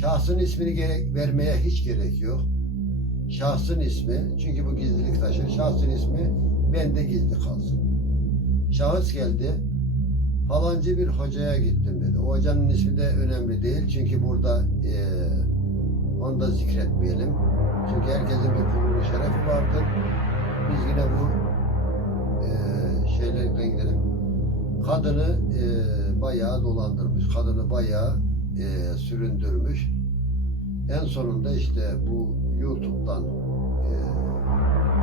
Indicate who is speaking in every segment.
Speaker 1: Şahsın ismini gerek, vermeye hiç gerek yok. Şahsın ismi, çünkü bu gizlilik taşır. Şahsın ismi bende gizli kalsın. Şahıs geldi, falancı bir hocaya gittim dedi. O hocanın ismi de önemli değil. Çünkü burada eee onu da zikretmeyelim. Çünkü herkesin bir kurulu şerefi vardır. Biz yine bu eee şeylerden gidelim. Kadını eee bayağı dolandırmış. Kadını bayağı eee süründürmüş. En sonunda işte bu YouTube'dan eee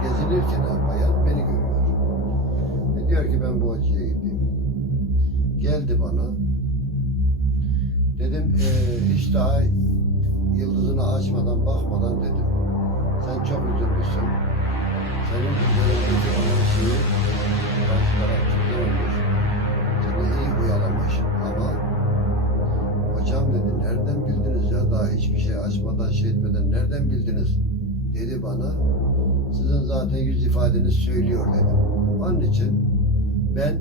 Speaker 1: gezinirken bayan beni görüyor. Ve diyor ki ben bu hocaya gideyim. Geldi bana. Dedim eee, hiç daha yıldızını açmadan bakmadan dedim. Sen çok üzülmüşsün. Senin üzerindeki olan şeyi dedi nereden bildiniz ya daha hiçbir şey açmadan şey etmeden nereden bildiniz dedi bana. Sizin zaten yüz ifadeniz söylüyor dedim. Onun için ben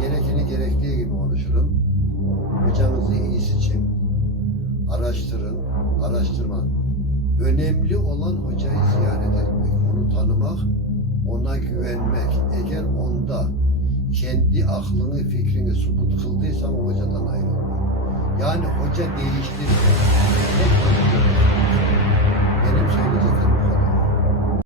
Speaker 1: gerekeni gerektiği gibi konuşurum. Hocanızı iyi seçin. Araştırın. Araştırma. Önemli olan hocayı ziyaret etmek, onu tanımak, ona güvenmek. Eğer onda kendi aklını, fikrini subut kıldıysan o hocadan ayrılma. Yani hoca değiştirme. Tek hoca